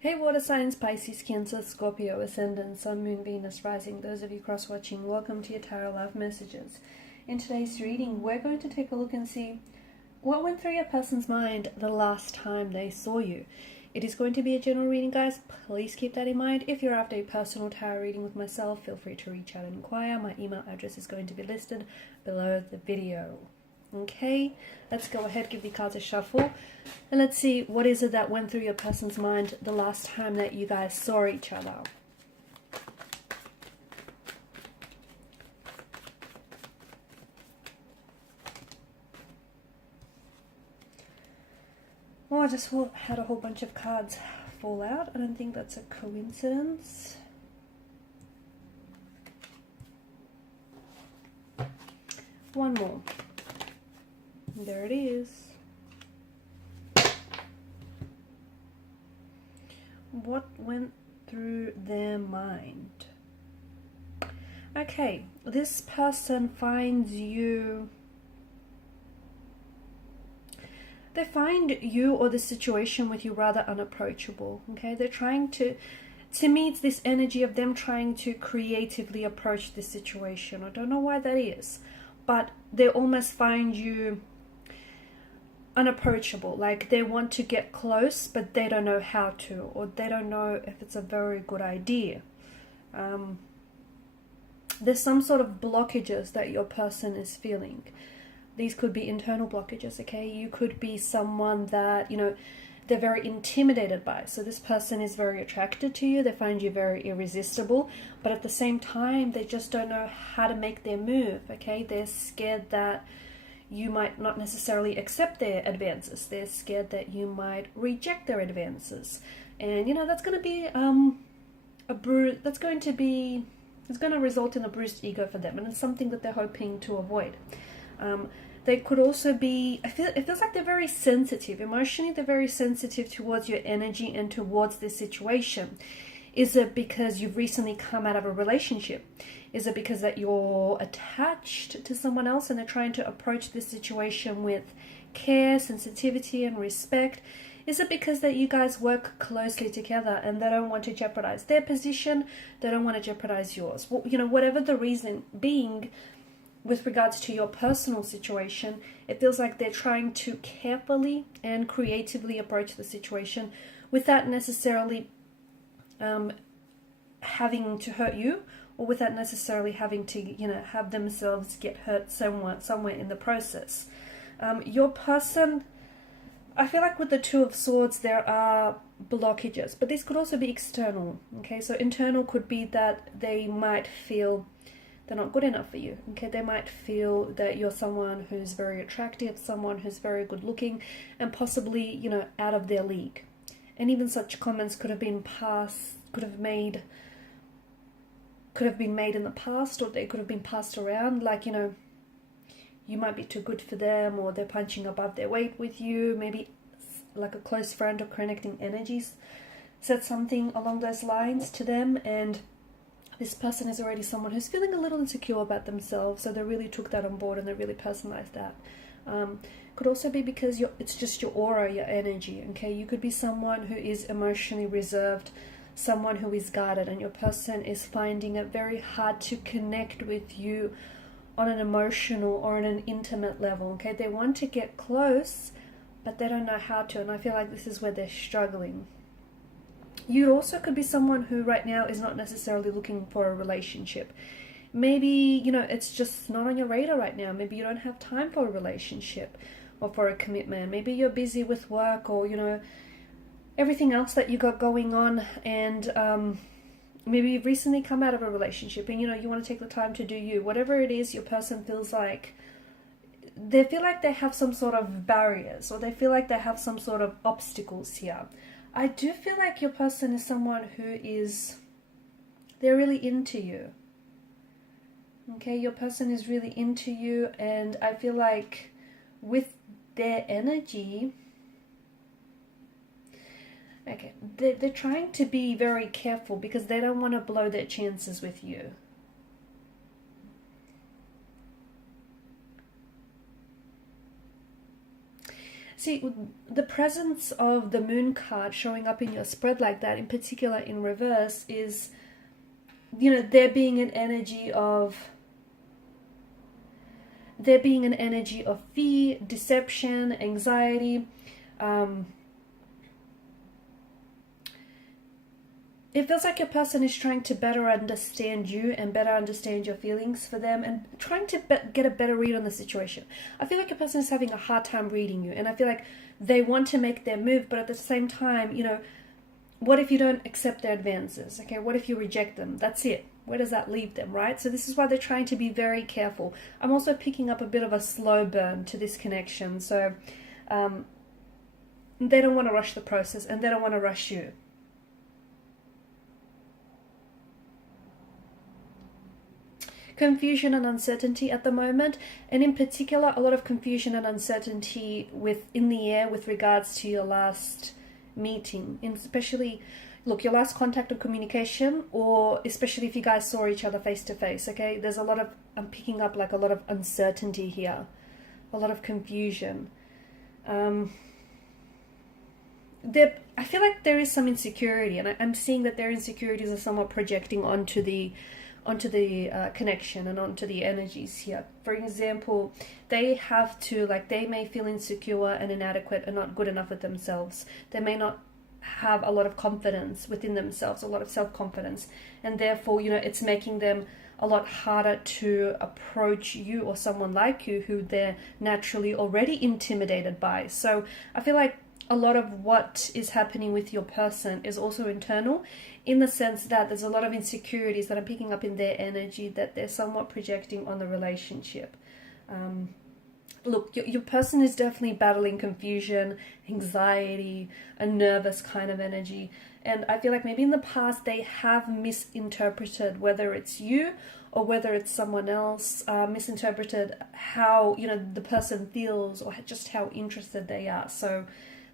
Hey water signs, Pisces, Cancer, Scorpio, Ascendant, Sun, Moon, Venus, Rising. Those of you cross-watching, welcome to your Tarot Love Messages. In today's reading, we're going to take a look and see what went through your person's mind the last time they saw you. It is going to be a general reading, guys. Please keep that in mind. If you're after a personal tarot reading with myself, feel free to reach out and inquire. My email address is going to be listed below the video. Okay, let's go ahead, give the cards a shuffle, and let's see what is it that went through your person's mind the last time that you guys saw each other. Oh, I just had a whole bunch of cards fall out. I don't think that's a coincidence. One more. There it is. What went through their mind? Okay, this person finds you... They find you or the situation with you rather unapproachable, okay? They're trying to me, it's this energy of them trying to creatively approach this situation. I don't know why that is, but they almost find you unapproachable, like they want to get close but they don't know how to, or they don't know if it's a very good idea. There's some sort of blockages that your person is feeling. These could be internal blockages, okay? You could be someone that, you know, they're very intimidated by. So this person is very attracted to you. They find you very irresistible, but at the same time, they just don't know how to make their move, okay? They're scared that you might not necessarily accept their advances. They're scared that you might reject their advances. And, you know, that's going to be it's going to result in a bruised ego for them. And it's something that they're hoping to avoid. They could also be, it feels like they're very sensitive. Emotionally, they're very sensitive towards your energy and towards this situation. Is it because you've recently come out of a relationship? Is it because that you're attached to someone else and they're trying to approach this situation with care, sensitivity, and respect? Is it because that you guys work closely together and they don't want to jeopardize their position? They don't want to jeopardize yours? Well, you know, whatever the reason being, with regards to your personal situation, it feels like they're trying to carefully and creatively approach the situation without necessarily having to hurt you, or without necessarily having to, you know, have themselves get hurt somewhere in the process. Your person, I feel like with the Two of Swords, there are blockages, but this could also be external, okay? So internal could be that they might feel they're not good enough for you, okay? They might feel that you're someone who's very attractive, someone who's very good looking, and possibly, you know, out of their league. And even such comments could have been made in the past, or they could have been passed around, like, you know, you might be too good for them, or they're punching above their weight with you. Maybe like a close friend or connecting energies said something along those lines to them, and this person is already someone who's feeling a little insecure about themselves, so they really took that on board and they really personalized that. Could also be because it's just your aura, your energy, okay? You could be someone who is emotionally reserved, someone who is guarded, and your person is finding it very hard to connect with you on an emotional or on an intimate level, okay? They want to get close, but they don't know how to, and I feel like this is where they're struggling. You also could be someone who right now is not necessarily looking for a relationship. Maybe, you know, it's just not on your radar right now. Maybe you don't have time for a relationship or for a commitment. Maybe you're busy with work, or, you know, everything else that you got going on, and maybe you've recently come out of a relationship and, you know, you want to take the time to do you. Whatever it is, your person feels like they have some sort of barriers, or they feel like they have some sort of obstacles here. I do feel like your person is someone who they're really into you. Okay, your person is really into you, and I feel like with their energy, okay, they're trying to be very careful because they don't want to blow their chances with you. See, the presence of the moon card showing up in your spread like that, in particular in reverse, is, you know, there being an energy of fear, deception, anxiety. It feels like your person is trying to better understand you and better understand your feelings for them, and trying to get a better read on the situation. I feel like your person is having a hard time reading you, and I feel like they want to make their move, but at the same time, you know, what if you don't accept their advances? Okay, what if you reject them? That's it. Where does that leave them, right? So this is why they're trying to be very careful. I'm also picking up a bit of a slow burn to this connection. So they don't want to rush the process, and they don't want to rush you. Confusion and uncertainty at the moment, and in particular a lot of confusion and uncertainty in the air with regards to your last meeting, and especially, look, your last contact or communication, or especially if you guys saw each other face to face. Okay, there's a lot of, I'm picking up like a lot of uncertainty here, a lot of confusion. I feel like there is some insecurity, and I'm seeing that their insecurities are somewhat projecting onto the connection and onto the energies here. For example, they may feel insecure and inadequate and not good enough with themselves. They may not have a lot of confidence within themselves, a lot of self-confidence, and therefore, you know, it's making them a lot harder to approach you or someone like you who they're naturally already intimidated by. So I feel like a lot of what is happening with your person is also internal, in the sense that there's a lot of insecurities that I'm picking up in their energy that they're somewhat projecting on the relationship. Look, your person is definitely battling confusion, anxiety, a nervous kind of energy. And I feel like maybe in the past they have misinterpreted, whether it's you or whether it's someone else, misinterpreted how, you know, the person feels, or just how interested they are. So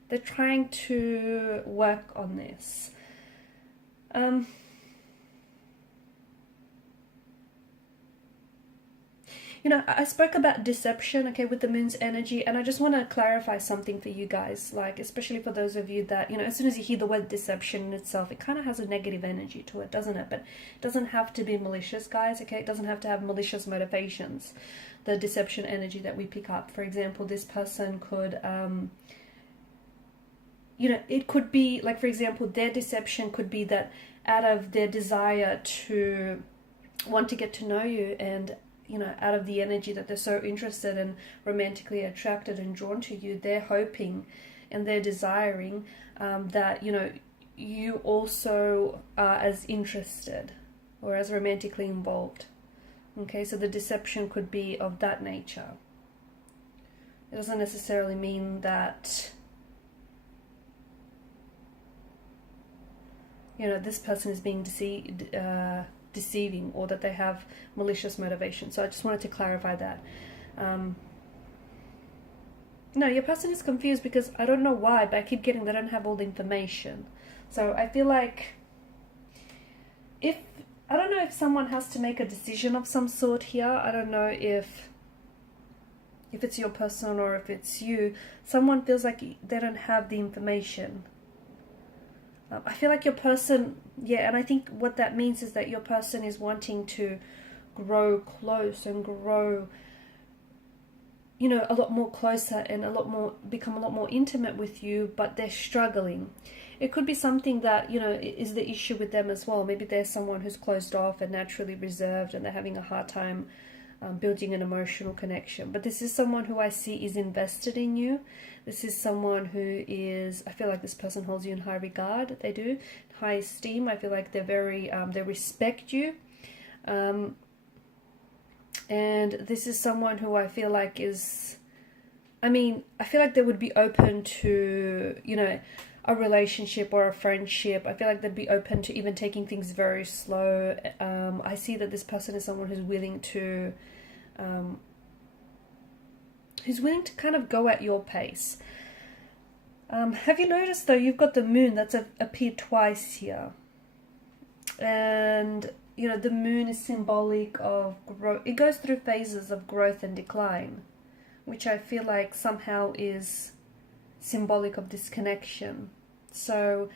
they're trying to work on this. You know, I spoke about deception, okay, with the moon's energy, and I just want to clarify something for you guys, like, especially for those of you that, you know, as soon as you hear the word deception in itself, it kind of has a negative energy to it, doesn't it? But it doesn't have to be malicious, guys, okay? It doesn't have to have malicious motivations, the deception energy that we pick up. For example, this person could, you know, it could be, like, for example, their deception could be that out of their desire to want to get to know you, and, you know, out of the energy that they're so interested and romantically attracted and drawn to you, they're hoping and they're desiring that, you know, you also are as interested or as romantically involved. Okay, so the deception could be of that nature. It doesn't necessarily mean that, you know, this person is being deceiving, or that they have malicious motivation. So I just wanted to clarify that. No, your person is confused because I don't know why, but I keep getting they don't have all the information. So I feel like I don't know if someone has to make a decision of some sort here. I don't know if it's your person or if it's you. Someone feels like they don't have the information. I feel like your person, yeah, and I think what that means is that your person is wanting to grow close and grow, you know, a lot more closer and become a lot more intimate with you, but they're struggling. It could be something that, you know, is the issue with them as well. Maybe there's someone who's closed off and naturally reserved, and they're having a hard time building an emotional connection. But this is someone who I see is invested in you. This is someone who is, I feel like this person holds you in high regard. They do, high esteem. I feel like they're very, they respect you. And this is someone who I feel like is, I feel like they would be open to, you know, a relationship or a friendship. I feel like they'd be open to even taking things very slow. I see that this person is someone who's willing to kind of go at your pace. Have you noticed, though, you've got the moon that's appeared twice here. And, you know, the moon is symbolic of growth. It goes through phases of growth and decline, which I feel like somehow is symbolic of this connection. So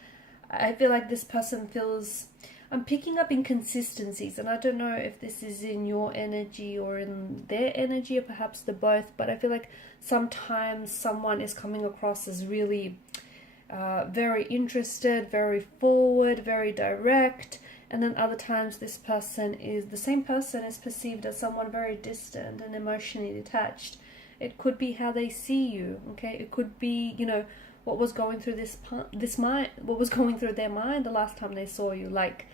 I feel like this person feels, I'm picking up inconsistencies, and I don't know if this is in your energy or in their energy, or perhaps the both, but I feel like sometimes someone is coming across as really very interested, very forward, very direct, and then other times the same person is perceived as someone very distant and emotionally detached. It could be how they see you, okay? It could be, you know, what was going through what was going through their mind the last time they saw you. Like,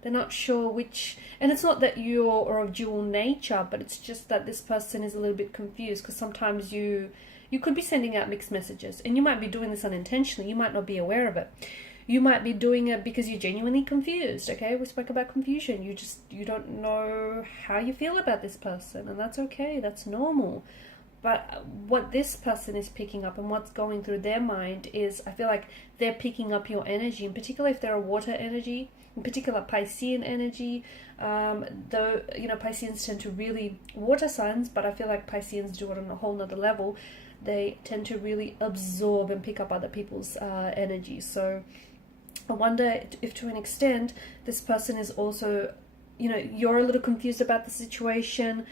they're not sure which, and it's not that you're of dual nature, but it's just that this person is a little bit confused, because sometimes you could be sending out mixed messages, and you might be doing this unintentionally. You might not be aware of it. You might be doing it because you're genuinely confused, okay? We spoke about confusion. You don't know how you feel about this person, and that's okay. That's normal. But what this person is picking up and what's going through their mind is, I feel like they're picking up your energy, in particular if they're a water energy, in particular Piscean energy. Though, you know, Pisceans tend to really, water signs, but I feel like Pisceans do it on a whole nother level. They tend to really absorb and pick up other people's energy. So I wonder if to an extent this person is also, you know, you're a little confused about the situation.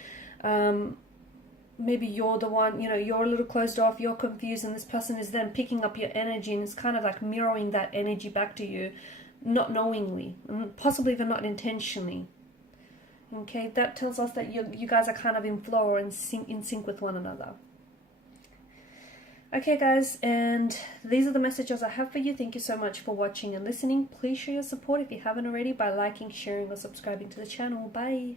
Maybe you're the one, you know, you're a little closed off, you're confused, and this person is then picking up your energy and it's kind of like mirroring that energy back to you, not knowingly, and possibly even not intentionally. Okay, that tells us that you guys are kind of in flow or in sync with one another. Okay guys, and these are the messages I have for you. Thank you so much for watching and listening. Please show your support if you haven't already by liking, sharing or subscribing to the channel. Bye.